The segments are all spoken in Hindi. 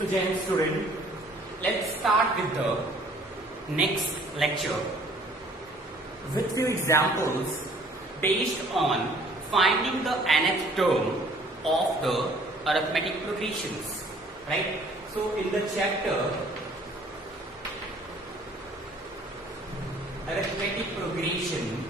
So, Jen student, let's start with the next lecture with few examples based on finding the nth term of the arithmetic progressions, right? So, in the chapter arithmetic progression,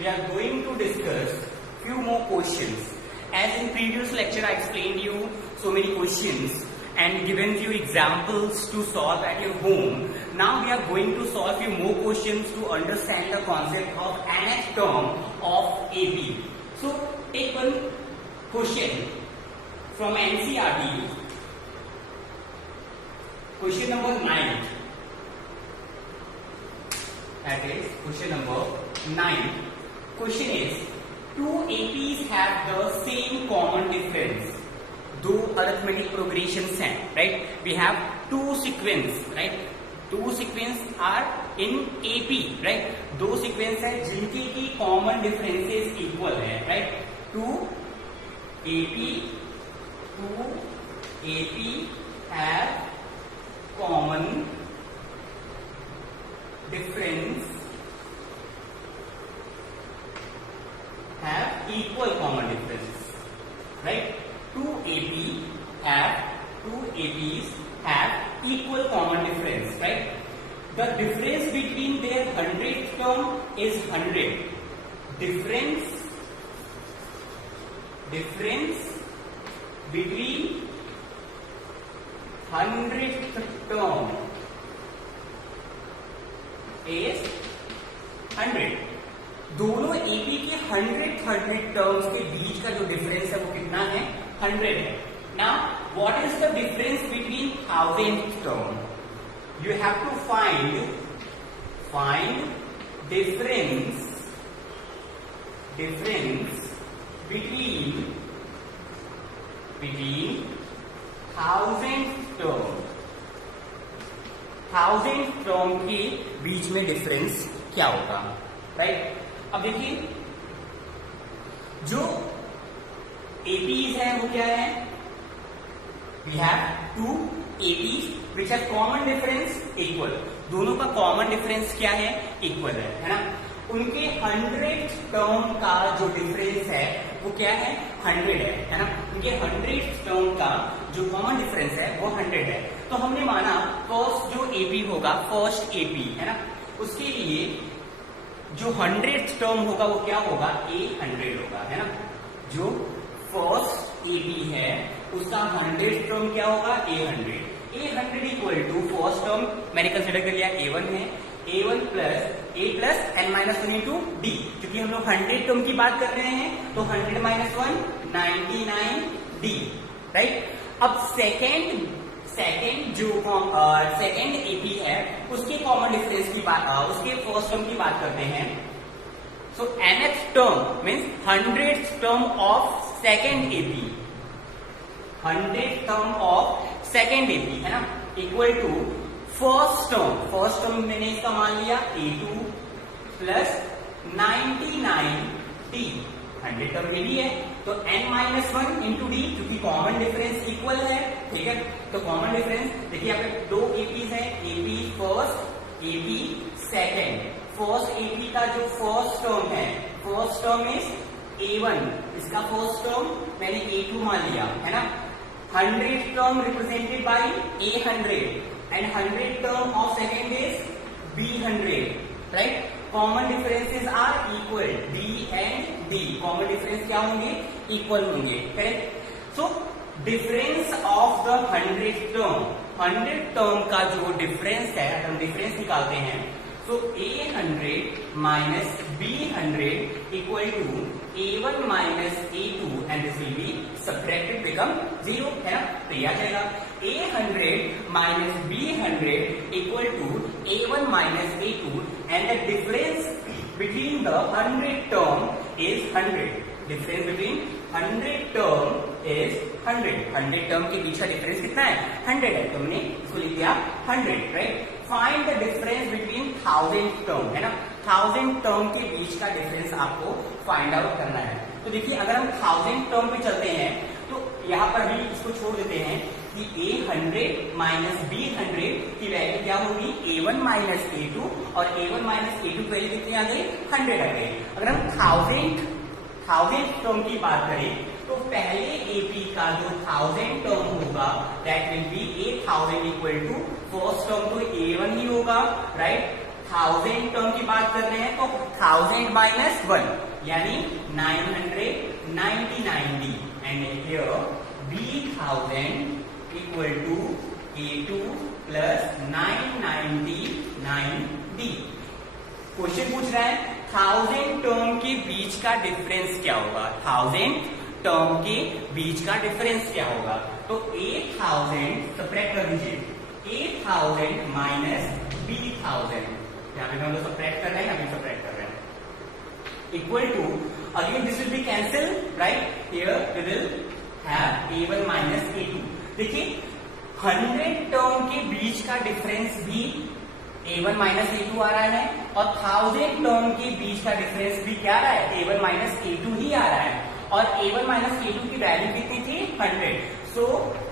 we are going to discuss few more questions. As in previous lecture I explained you so many questions and given you examples to solve at your home. Now we are going to solve few more questions to understand the concept of nth term of AP. So take one question from NCERT, question number 9. That is question number 9. Question is, two APs have the same common difference. दो arithmetic progressions हैं, right? We have two sequence, right? Two sequence are in AP, right? दो sequence है जिनकी की common differences equal है, right? Two AP have common difference, have equal common difference, right? Two APs have equal common difference, right? The difference between their 100th term is 100. Difference between 100th term is 100. दोनों एपी के 100 टर्म्स के बीच का जो डिफरेंस है वो कितना है? 100 है. Now what is the difference between 1000th term? You have to find difference between 1000th term के बीच में डिफरेंस क्या होगा, राइट? अब देखिए जो APs है वो क्या है? We have two APs which have common difference equal. दोनों का कॉमन डिफरेंस क्या है? इक्वल है ना? उनके 100th टर्म का जो डिफरेंस है वो क्या है? 100 है ना? उनके 100th टर्म का जो कॉमन डिफरेंस है वो 100 है. तो हमने माना फर्स्ट जो AP होगा, फर्स्ट AP है ना, उसके लिए जो 100th टर्म होगा वो क्या होगा? A100 होगा, है ना? जो फर्स्ट AP है उसका 100th टर्म क्या होगा? A100. A100 equal to first term मैंने कंसिडर कर लिया A1 है, A1 plus A plus n-1 into D. क्योंकि हम लोग 100 टर्म की बात कर रहे हैं तो 100 माइनस 1 99D, राइट? अब सेकेंड AP है उसके कॉमन डिफरेंस की बात, उसके फर्स्ट टर्म की बात करते हैं. सो nth term means 100th term of second AP, 100th term of second AP है ना, इक्वल टू फर्स्ट टर्म मैंने इसका मान लिया A2 प्लस 99D. 100 टर्म मिली है तो n-1 इंटू D, क्योंकि कॉमन डिफरेंस इक्वल है, ठीक है? तो कॉमन डिफरेंस देखिए यहाँ पे दो APs है, AP first, AP second. First AP का जो फर्स्ट टर्म है, फर्स्ट टर्म इज A1, इसका फर्स्ट टर्म मैंने A2 मान लिया, है ना? 100th term represented by A100 and 100th term of second is B100, right? Common differences are equal, D and D common difference क्या होंगे? इक्वल होंगे, correct? So difference of the 100th term, 100th term का जो डिफरेंस है, अगर हम डिफरेंस निकालते हैं तो A100 minus B100 equal to A1 minus A2 and this will be subtracted become 0, है ना? तो यह आ जाएगा A100 minus B100 equal to A1 minus A2 and the difference between the 100th term is 100. Difference between 100th term is 100 term के बीच का डिफरेंस कितना है? 100 है. तुमने इसको लिख दिया 100, right? Find the difference between 1000th term, है ना? 1000th टर्म के बीच का डिफरेंस आपको फाइंड आउट करना है. तो देखिए अगर हम 1000th टर्म पे चलते हैं तो यहाँ पर भी इसको छोड़ देते हैं कि A100 माइनस B100 की वैल्यू क्या होगी, A1 माइनस A2, और A1 माइनस A2 की वैल्यू कितनी आ गई, 100 आ गई। अगर हम थाउजेंड टर्म की बात करें तो पहले AP का जो 1000 टर्म होगा that will be 8000 equal to first term तो A1 ही होगा, राइट। 1000 टर्म की बात कर रहे हैं तो 1000 माइनस 1 यानी 999D, and here B1000 equal to A2 plus 999D। Question पूछ रहा है 1000 टर्म के बीच का डिफरेंस क्या होगा, 1000 टर्म के बीच का डिफरेंस क्या होगा। तो 8000 सब्ट्रैक्ट कर दीजिए, 8000 माइनस B1000, यहाँ पे हम लोग सब्ट्रैक्ट कर रहे हैं, अभी सब्ट्रैक्ट कर रहे हैं, equal to again this will be cancel, right. Here we will have A1 minus A2। देखिए 100 टर्म के बीच का डिफरेंस भी A1 माइनस A2 आ रहा है, और 1000 टर्म के बीच का डिफरेंस भी क्या आ रहा है, A1 माइनस A2 ही आ रहा है, और A1 माइनस A2 की वैल्यू कितनी थी, 100। So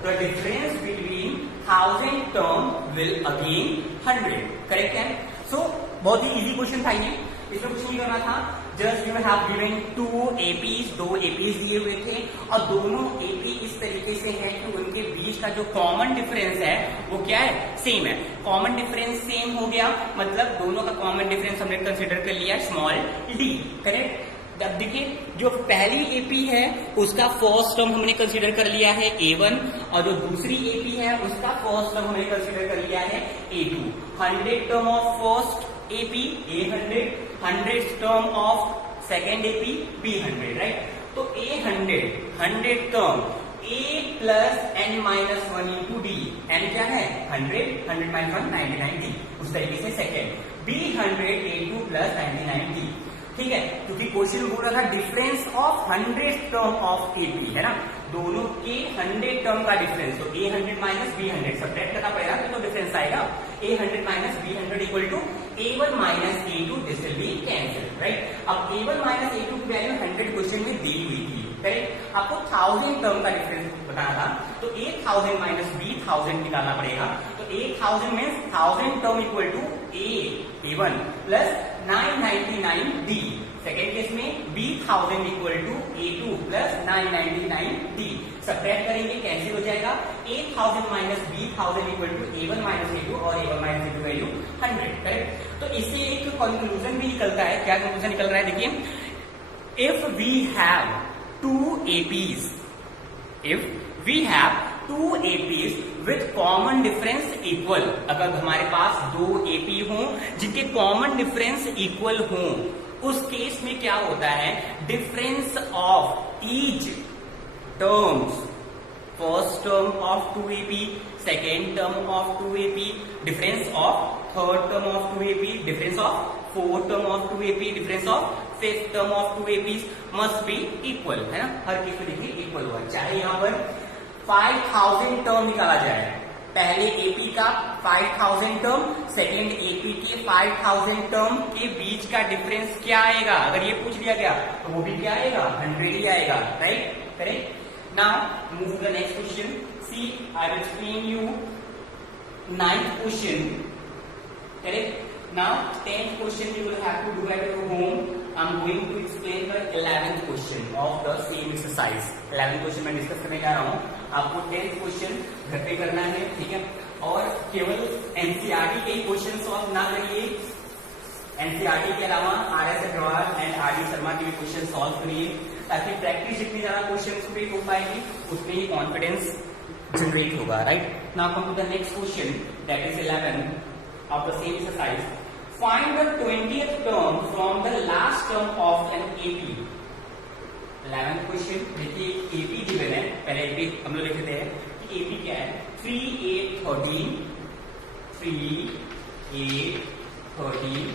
the difference between 1000 term will again 100, correct है। सो बहुत ही इजी क्वेश्चन था ये, इसमें कुछ नहीं करना था, just you have given 2 APs, 2 APs दिए हुए थे, और दोनों AP इस तरीके से हैं कि उनके बीच का जो कॉमन डिफरेंस है वो क्या है, सेम है। कॉमन डिफरेंस सेम हो गया, मतलब दोनों का कॉमन डिफरेंस हमने कंसिडर कर लिया स्मॉल d, करेक्ट। अब देखिए जो पहली AP है उसका फर्स्ट टर्म हमने कंसीडर कर लिया है A1, और जो दूसरी AP है उसका फर्स्ट टर्म हमने कंसीडर कर लिया है A2। 100 term of first AP A100, 100 term of second AP B100, right. तो A100 term A plus n minus 1 into D, n क्या है 100 माइनस 1 99D, उस तरीके से second B100 A2 plus 99D, ठीक है। क्योंकि क्वेश्चन बोल रहा था difference of 100 term of AP, है ना, दोनों के 100 टर्म का डिफरेंस, तो A100 माइनस B100 सब्ट्रैक्ट करना पड़ेगा तो डिफरेंस आएगा A100 minus B100 equal to A1 minus A2, this will be cancel, right. अब A1 माइनस A2 की वैल्यू 100 क्वेश्चन में दी हुई थी, करेक्ट। आपको 1000 टर्म का डिफरेंस बताना था, तो 8000 माइनस B1000 निकालना पड़ेगा, तो 8000 means 1000 term equal to A1 plus 999D, second case में B1000 equal to A2 plus 999D, subtract करेंगे कैंसिल हो जाएगा, 8000 minus B1000 equal to A1 minus A2, और A1 minus A2 value 100, correct. तो इससे एक कंक्लूजन भी निकलता है, क्या कंक्लूजन निकल रहा है, देखिए if we have 2 APs, if we have 2 APs with common difference equal, अगर हमारे पास 2 AP हों जिनके कॉमन डिफरेंस इक्वल हों, उस केस में क्या होता है, difference of each terms, first term of 2 AP, second term of 2 AP, difference of third term of 2 AP, difference of fourth term of 2 AP, difference of fifth term of 2 APs must be equal, है ना, हर केस में देखिए इक्वल हुआ। चाहे यहाँ पर 5000 टर्म निकाला जाए, पहले AP का 5000 टर्म, सेकेंड AP के 5000 टर्म के बीच का डिफरेंस क्या आएगा, अगर ये पूछ लिया गया तो वो भी क्या आएगा, 100 ही आएगा, right, correct. Now move the next question, see I will explain you 9th question, correct. Now 10th question you will have to do at your home. I'm going to explain the 11th question of the same exercise. 11th question मैं डिस्कस करने जा रहा हूँ, आपको 10th क्वेश्चन घर पे करना है, ठीक है। और केवल NCERT के ही क्वेश्चन सॉल्व ना करिए, NCERT के अलावा RS Agarwal and RD Sharma के भी क्वेश्चन सॉल्व करिए, ताकि प्रैक्टिस जितनी ज्यादा क्वेश्चन पे हो पाएगी उतनी ही कॉन्फिडेंस जनरेट होगा, right. Now come to the next question that is 11 of the same exercise. Find the 20th term from the last term of an AP. 11th question, देखिए AP given है, पहले AP हम लोग लिख देते हैं कि AP क्या है, 3, 8, 13, 3, 8, 13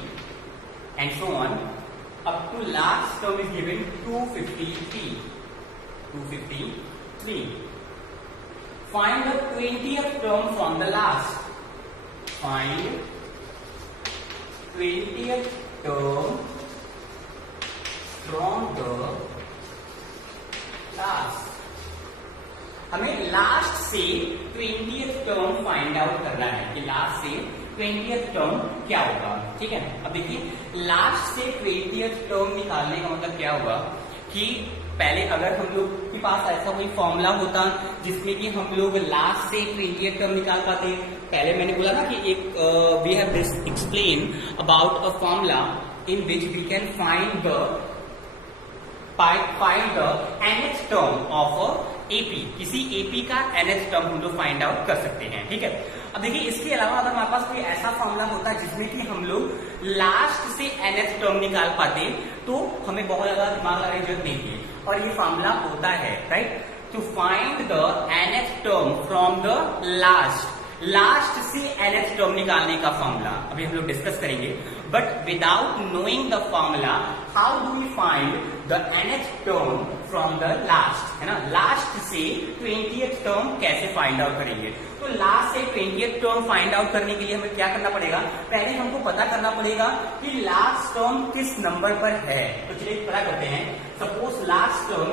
and so on up to last term is given 253. 253. Find the 20th term from the last. Find 20th term from the last. हमें लास्ट से 20th टर्म फाइंड आउट करना है कि लास्ट से 20th टर्म क्या होगा, ठीक है। अब देखिए लास्ट से 20th टर्म निकालने का मतलब क्या होगा कि पहले अगर हम लोग के पास ऐसा कोई फॉर्मूला होता जिसमें कि हम लोग लास्ट से 20th टर्म निकाल पाते। पहले मैंने बोला ना कि एक we have this explain about a formula in which we can find the nth term of AP, किसी एपी का nth टर्म हम लोग फाइंड आउट कर सकते हैं, ठीक है। अब देखिए इसके अलावा अगर हमारे पास कोई ऐसा फॉर्मूला होता है जिसमें कि हम लोग लास्ट से nth टर्म निकाल पाते तो हमें बहुत ज्यादा दिमाग लगाने की जरूरत नहीं थी। और ये फॉर्मूला होता है right, to find the nth term from the last से nth टर्म निकालने का फॉर्मूला अभी हम लोग डिस्कस करेंगे। But without knowing the formula how do we find the nth term from the last, है ना। लास्ट से 20th टर्म कैसे फाइंड आउट करेंगे? तो लास्ट से 20th टर्म फाइंड आउट करने के लिए हमें क्या करना पड़ेगा? पहले हमको पता करना पड़ेगा कि लास्ट टर्म किस नंबर पर है। तो चलिए पता करते हैं। सपोज लास्ट टर्म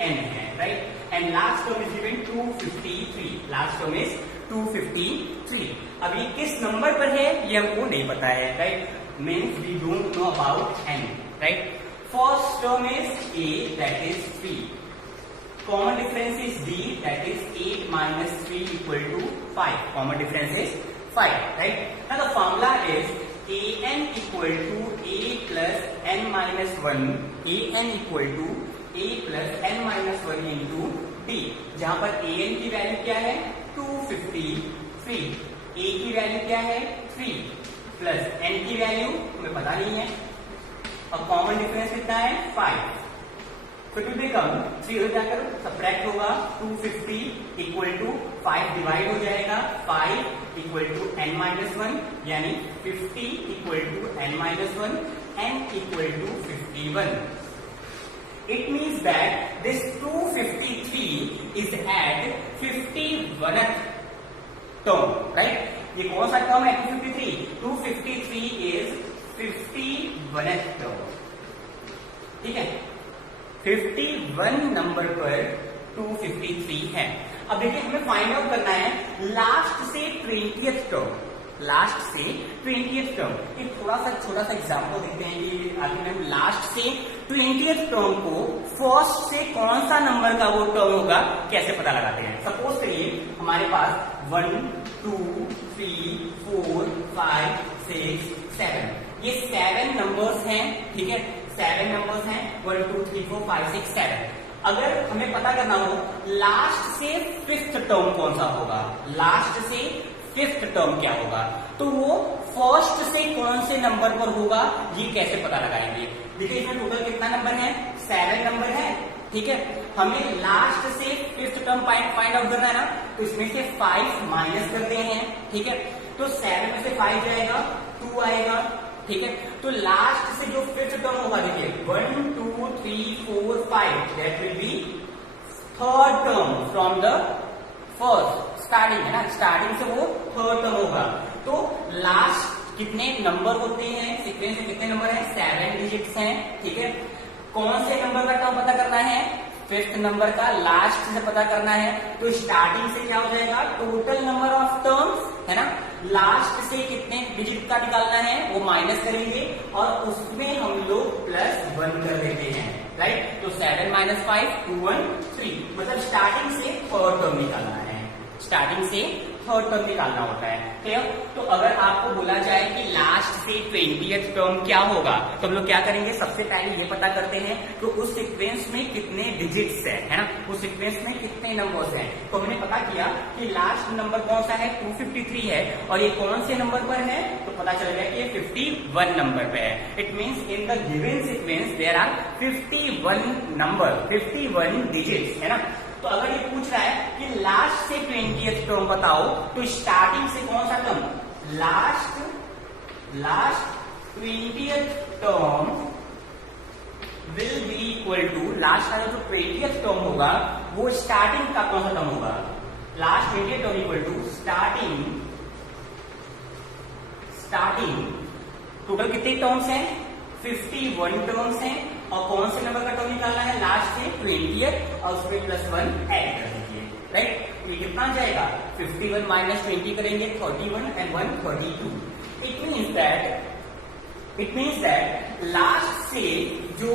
an है right, and last term is given 253। Last term is 253। अब ये किस नंबर पर है ये हमको नहीं पता है right, means we don't know about n right. First term is a, that is 3. Common difference is d, that is 8 minus 3 equal to 5. Common difference is 5, right? Now the formula is an equal to a plus n minus 1. an equal to a plus n minus 1 into d. जहां पर an की वैल्यू क्या है 253, a की वैल्यू क्या है 3 प्लस n की वैल्यू हमें पता नहीं है और कॉमन डिफरेंस कितना है 5। फिर टू बिकम 3 हो जाकर सब्ट्रैक्ट होगा 250 इक्वल टू 5 डिवाइड हो जाएगा 5 इक्वल टू n माइनस 1 यानी 50 equal to n minus 1 n equal to 51। It means that this 253 is at 51th term, right? ये कौन सा टर्म है 253? 253 is 51th term, ठीक है। 51 नंबर पर 253 है। अब देखिए हमें फाइंड आउट करना है लास्ट से 20th टर्म, लास्ट से 20th टर्म। एक थोड़ा सा छोटा सा एग्जांपल देखते हैं कि आखिर हम लास्ट से 20th टर्म को फर्स्ट से कौन सा नंबर का वो टर्म होगा कैसे पता लगाते हैं। सपोज करिए हमारे पास 1 2 3 4 5 6 7 ये 7 नंबर्स हैं, ठीक है। 7 नंबर्स हैं 1 2 3 4 5 6 7। अगर हमें पता करना हो लास्ट से 5th टर्म कौन सा होगा, लास्ट से 5th टर्म क्या होगा, तो वो फर्स्ट से कौन से नंबर पर होगा ये कैसे पता लगाएंगे। देखिए इसमें टोटल कितना नंबर है 7 नंबर है, ठीक है। हमें लास्ट से 5th टर्म फाइंड आउट करना है ना, तो इसमें से 5 माइनस करते हैं, ठीक है। तो 7 में से 5 जाएगा 2 आएगा, ठीक है। तो लास्ट से जो 5th टर्म होगा देखिए 1 2 3 4 5 that will B 3rd term from the first starting, है ना। स्टार्टिंग से वो 3rd टर्म होगा। तो लास्ट कितने नंबर होते हैं, सीक्वेंस में कितने नंबर हैं 7 डिजिट्स हैं, ठीक है। कौन से नंबर का टर्म पता करना है 5th नंबर का लास्ट से पता करना है। तो स्टार्टिंग से क्या हो जाएगा टोटल नंबर ऑफ टर्म्स, है ना। लास्ट से कितने डिजिट का निकालना है वो माइनस करेंगे और उसमें हम लोग +1 कर देते हैं, राइट। तो 7 - 5 2 1 3 मतलब स्टार्टिंग से 3rd टर्म निकालना है, स्टार्टिंग से 3rd टर्म निकालना होता है, क्लियर। तो अगर आपको बोला जाए कि लास्ट से 20th टर्म क्या होगा तो हम लोग क्या करेंगे, सबसे पहले ये पता करते हैं तो उस सीक्वेंस में कितने डिजिट्स है ना, उस सीक्वेंस में कितने नंबर्स हैं। तो हमने पता किया कि लास्ट नंबर कौन सा है 253 है और ये कौन से नंबर पर है, तो पता चल गया कि ये 51 नंबर पे है। It means in the given sequence there are 51 number, 51 digits, है ना। तो अगर ये पूछ रहा है कि लास्ट से 20th टर्म बताओ तो स्टार्टिंग से कौन सा term, last 20th term will be equal to last का जो 20th टर्म होगा वो स्टार्टिंग का कौन सा टर्म होगा, last 20th term equal to starting total कितने टर्म्स हैं 51 टर्म्स हैं और कौन से नंबर का टर्म निकालना है लास्ट से 20th और उसमें +1 ऐड कर दीजिए, राइट। ये कितना आ जाएगा 51 माइनस 20 करेंगे 31 and 1 32। It means that last से जो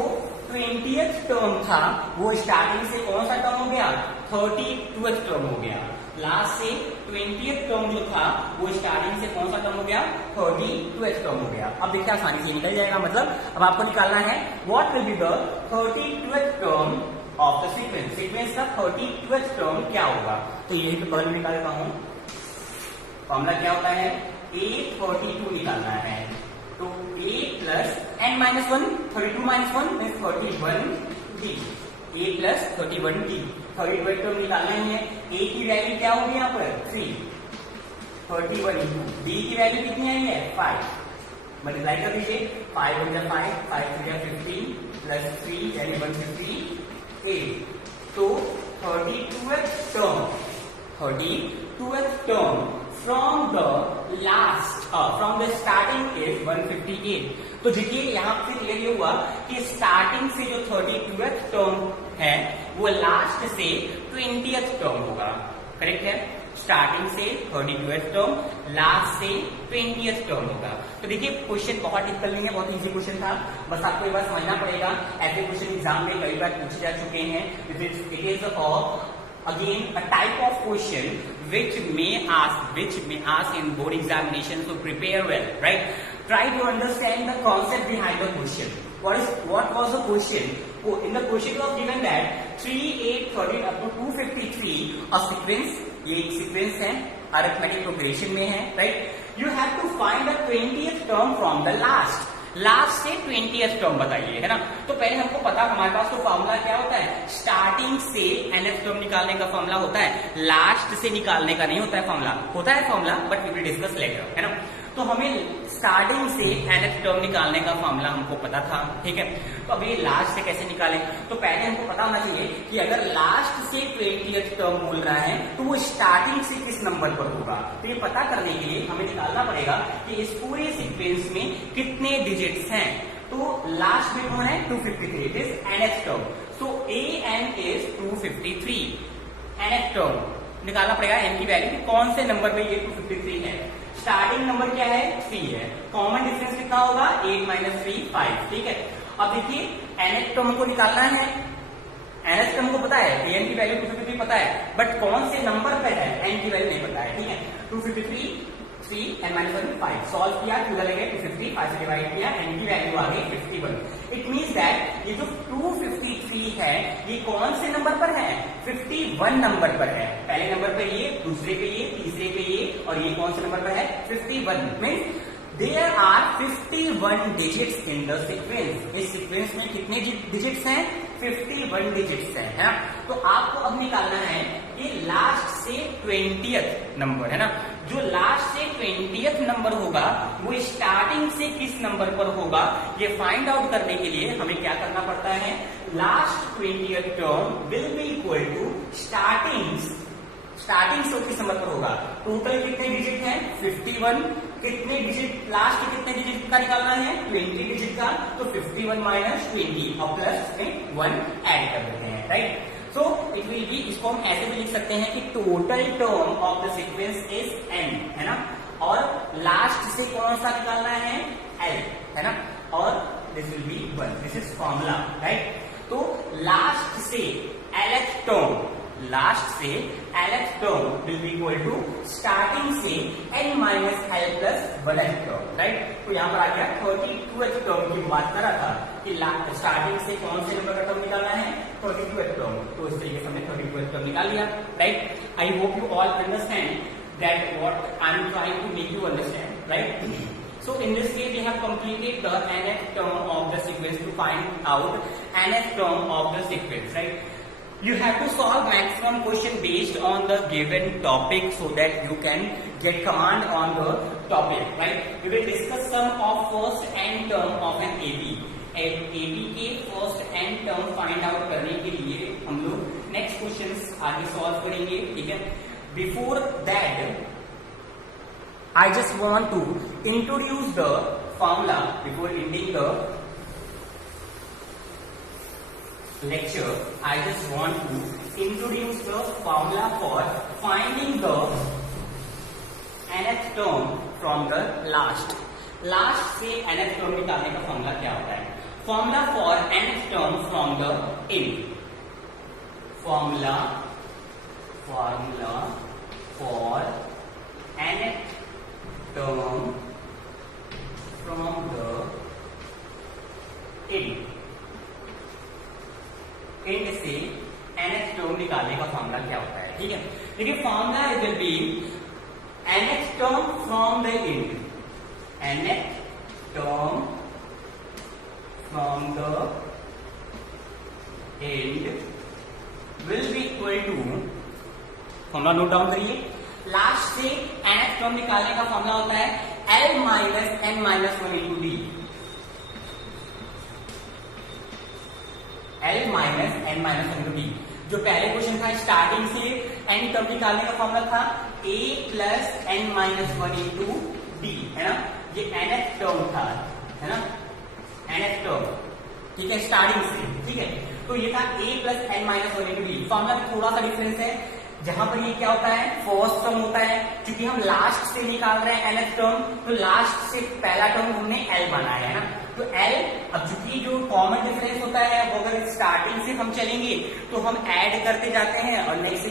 20th टर्म था वो स्टार्टिंग से कौन सा टर्म हो गया 32th टर्म हो गया। लास्ट से 20th टर्म जो था वो स्टार्टिंग से कौन सा टर्म हो गया 32th टर्म हो गया। अब देखिए आसानी से निकल जाएगा। मतलब अब आपको निकालना है what will be the 32th term of the sequence. Sequence का 32th टर्म क्या होगा। तो यही तो पहले निकाल देता हूं। फॉर्मूला क्या होता है A32 निकालना है। तो A plus n minus 1 32 minus 1 means 31D। A plus 31D 32 term निकालना है। A की वैल्यू क्या होगी यहाँ पर 3 31 इंटू B की वैल्यू कितनी आई है 5 मल्टीप्लाई कर दीजिए 5 × 5 5 × 15 प्लस 3 यानी 158। तो 32th term from the starting is 158। तो देखिए यहाँ फिर ये हुआ कि स्टार्टिंग से जो 32th टर्म है वो लास्ट से 20th टर्म होगा। करेक्ट है। स्टार्टिंग से 32th टर्म लास्ट से 20th टर्म होगा। तो देखिए क्वेश्चन बहुत डिफिकल्ट नहीं है, बहुत इजी क्वेश्चन था। बस आपको एक बार समझना पड़ेगा। ऐसे क्वेश्चन एग्जाम में कई बार पूछे जा चुके हैं। It is again a type of question which may ask in board examination, so prepare well, right? Try to understand the concept behind the question. What was the question? In the question was given that 3 8 13 up to 253 a sequence, ये एक sequence है, arithmetic progression में है, right? You have to find the 20th term from the last से 20th टर्म बताइए, है ना। तो पहले हमको पता हमारे पास तो फॉर्मूला क्या होता है स्टार्टिंग से nth टर्म निकालने का फॉर्मूला होता है, लास्ट से निकालने का नहीं होता है फॉर्मूला। होता है formula but we will discuss later, है ना। तो हमें स्टार्टिंग से nth टर्म निकालने का फॉर्मूला हमको पता था, ठीक है। तो अब ये लास्ट से कैसे निकालें। तो पहले हमको पता होना चाहिए कि अगर लास्ट से 20th टर्म बोल रहा है तो वो स्टार्टिंग से किस नंबर पर होगा। तो ये पता करने के लिए हमें निकालना पड़ेगा कि इस पूरे सीक्वेंस में कितने डिजिट्स हैं। तो लास्ट में कौन है 253, it is nth term. So an is 253। nth term निकालना पड़ेगा n की वैल्यू कि कौन से नंबर में ये 253 है। स्टार्टिंग नंबर क्या है 3 है। कॉमन डिफरेंस कितना होगा 8 माइनस 3 5, ठीक है। अब देखिए nth टर्म को निकालना है। nth टर्म को पता है n की वैल्यू 253 पता है, बट कौन से नंबर पे है n की वैल्यू नहीं पता है, ठीक है। 253 3 n माइनस 1 5 सॉल्व किया, 2 लगे 250 5 से डिवाइड किया, n की वैल्यू आ गई 51। इट मींस दैट ये जो 253 है ये कौन से नंबर पर है 51 नंबर पर है। पहले नंबर पर ये, दूसरे पे ये, तीसरे पे ये, और ये कौन से नंबर पर है 51। Means there are 51 digits in the sequence. इस सीक्वेंस में कितने डिजिट्स हैं 51 डिजिट्स हैं, है ना। तो आपको अब निकालना है ये लास्ट से 20th नंबर, है ना। जो लास्ट से 20th नंबर होगा वो स्टार्टिंग से किस नंबर पर होगा ये फाइंड आउट करने के लिए हमें क्या करना पड़ता है। Last 20th term will be equal to starting से किस नंबर पर होगा। टोटल कितने डिजिट हैं 51। कितने डिजिट लास्ट के कितने डिजिट का निकालना है 20 डिजिट का। तो 51 माइनस 20 और प्लस में 1 ऐड कर देते हैं, right. So it will B, इसको हम ऐसे भी लिख सकते हैं कि total term of the sequence is n, है ना। और लास्ट से कौन सा निकालना है l, है ना। और this will be 1। This is formula, right. तो लास्ट से lth term will be equal to starting से n minus l plus 1th term, right. तो यहाँ पर आ गया 32th टर्म की बात कर रहा था कि स्टार्टिंग से कौन से नंबर का टर्म निकालना है 32th टर्म। तो इस तरीके से हमने 32th टर्म निकाल लिया, right. I hope you all understand that what I am trying to make you understand, right. So in this case we have completed the nth term of the sequence to find out nth term of the sequence, right. You have to solve maximum question based on the given topic so that you can get command on the topic, right. We will discuss some of first n term of an AB. AB के first n term find out करने के लिए हम लोग next questions आगे solve करेंगे, ठीक है। Before that I just want to introduce the formula before ending the lecture. I just want to introduce the formula for finding the nth term from the last से nth term निकालने का फॉर्मूला क्या होता है? Formula for nth term from the end, formula for nth term from the end से nth term निकालने का फॉर्मूला क्या होता है? ठीक है, देखिए formula will be nth term from the end, nth term from the end will be equal to, formula note down करिए, लास्ट से nth term निकालने का फॉर्मूला होता है L minus n minus 1 into D, L minus n minus 1 into D. जो पहले क्वेश्चन था स्टार्टिंग से n टर्म निकालने का फॉर्मूला था a plus n minus 1 into D, है ना, ये nth टर्म था, है ना, nth टर्म, ठीक है, स्टार्टिंग से, ठीक है, तो ये था a plus n minus 1 into D. Formula में थोड़ा सा डिफरेंस है, जहां पर ये क्या होता है फर्स्ट टर्म होता है, क्योंकि हम लास्ट से निकाल रहे हैं nth टर्म, तो लास्ट से पहला टर्म हमने l बनाया है ना, तो L, अब चूंकि जो कॉमन डिफरेंस होता है वो अगर स्टार्टिंग से हम चलेंगे तो हम ऐड करते जाते हैं और नेक्स्ट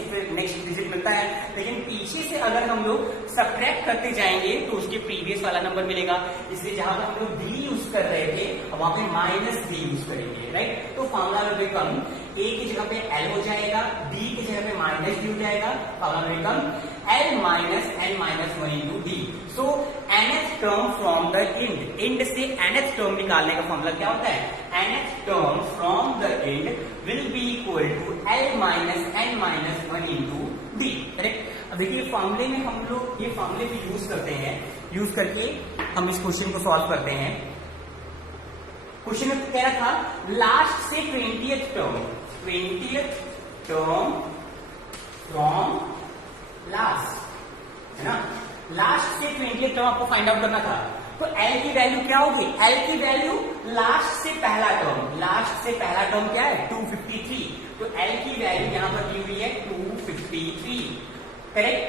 डिजिट मिलता है, लेकिन पीछे से अगर हम लोग सब्ट्रैक्ट करते जाएंगे तो उसके प्रीवियस वाला नंबर मिलेगा, इसलिए जहां पर हम लोग d यूज कर रहे थे वहां पे माइनस d यूज करेंगे, राइट। तो फॉर्मूला विल बिकम a की जगह पे l हो जाएगा, d की जगह पे माइनस d हो जाएगा, formula will become l minus n minus 1 into d. So nth term from the end से nth टर्म निकालने का फॉर्मूला क्या होता है? nth term from the end will be equal to l minus n minus 1 into d, correct. अब देखिए फॉर्मूले में हम लोग ये फॉर्मूले भी यूज करते हैं, यूज करके हम इस क्वेश्चन को सॉल्व करते हैं। क्वेश्चन में कह रहा था लास्ट से 20th टर्म फ्रॉम लास्ट, है ना, लास्ट से 20th टर्म आपको फाइंड आउट करना था, तो L की वैल्यू क्या होगी? L की वैल्यू लास्ट से पहला टर्म क्या है? 253, तो L की वैल्यू यहां पर दी हुई है 253, करेक्ट।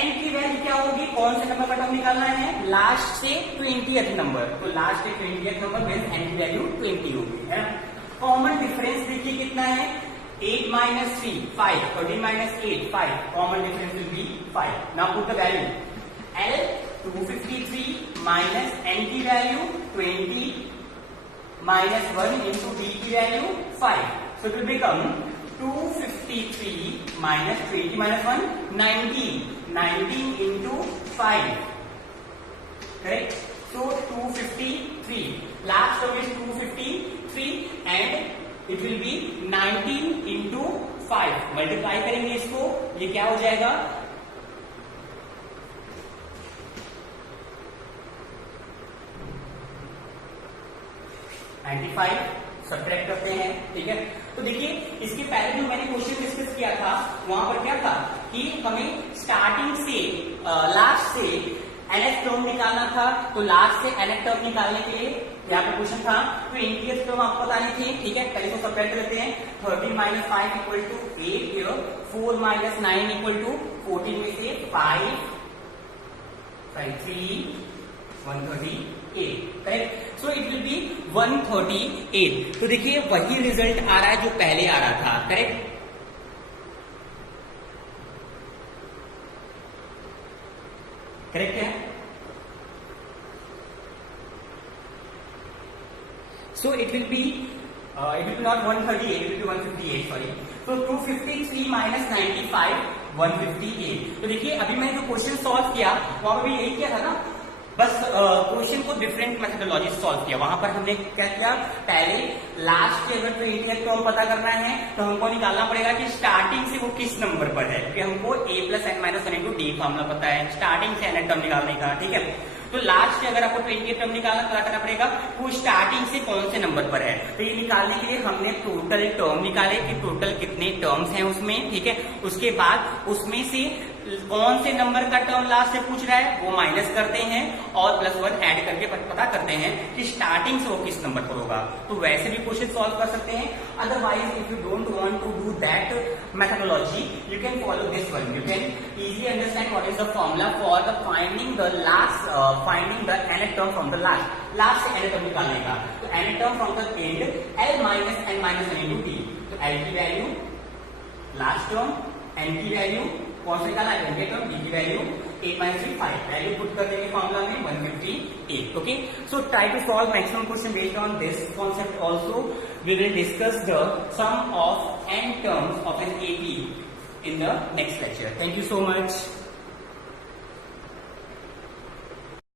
N की वैल्यू क्या होगी? कौन से नंबर का टर्म निकालना है? लास्ट से 20th नंबर, तो लास्ट से 20th नंबर मींस N की वैल्यू 20 होगी, है ना। कॉमन डिफरेंस देखिए कितना है? 8 minus 3 5, 13 minus 8 5, common difference will be 5. Now put the value L 253 minus n की वैल्यू 20 minus 1 into d की value 5, so it will become 253 minus 20 minus 1 19 into 5, correct. So 253, last term is 253 and it will be 19 into 5, multiply करेंगे इसको, ये क्या हो जाएगा? 95, सब्ट्रैक्ट करते हैं, ठीक है। तो देखिए इसके पहले जो मैंने क्वेश्चन डिस्कस किया था वहां पर क्या था कि हमें स्टार्टिंग से लास्ट से nth टर्म निकालना था, तो लास्ट से nth टर्म निकालने के लिए यहाँ पे क्वेश्चन था 20th टर्म आपको बतानी थी, ठीक है। पहले को सब्ट्रैक्ट करते हैं, 13 minus 5 equal to 8, 4 minus 9 equal to 14 में से 5 3 138, correct. So it will be 138। तो देखिए वही रिजल्ट आ रहा है जो पहले आ रहा था, करेक्ट। करेक्ट है। So it will be not 138, it will be 158, sorry. So 253 minus 95, 158. तो देखिए अभी मैंने जो क्वेश्चन सॉल्व किया वहां पर भी यही किया था ना, बस क्वेश्चन को डिफरेंट मेथोडोलॉजी से सॉल्व किया। वहां पर हमने क्या किया, पहले लास्ट के अगर 20th टर्म पता करना है तो हमको निकालना पड़ेगा कि स्टार्टिंग से वो किस नंबर पर है, क्योंकि हमको a plus n minus 1 into D formula पता है स्टार्टिंग से nth टर्म निकालने का, ठीक है। तो लास्ट से अगर आपको 20th टर्म निकालना पता करना पड़ेगा वो स्टार्टिंग से कौन से नंबर पर है। तो ये निकालने के लिए हमने टोटल टर्म निकाले कि टोटल कितने टर्म्स हैं उसमें, ठीक है। उसके बाद उसमें से कौन से नंबर का टर्म लास्ट से पूछ रहा है वो माइनस करते हैं और +1 ऐड करके पता करते हैं कि स्टार्टिंग से वो किस नंबर पर होगा। तो वैसे भी क्वेश्चन सॉल्व कर सकते हैं। Otherwise if you don't want to do that methodology, you can follow this one. You can easily understand what is the formula for the finding the nth term from the last से nth term निकालने का। तो nth term from the end L minus n minus 1 into t। तो L की वैल्यू लास्ट टर्म, n की वैल्यू कौन सा निकाला है, n टर्म, d की वैल्यू 8 minus 3 5, वैल्यू पुट कर देंगे फॉर्मूला में 158। Okay, so try to solve maximum question based on this concept. Also we will discuss the sum of n terms of an AP in the next lecture. Thank you so much.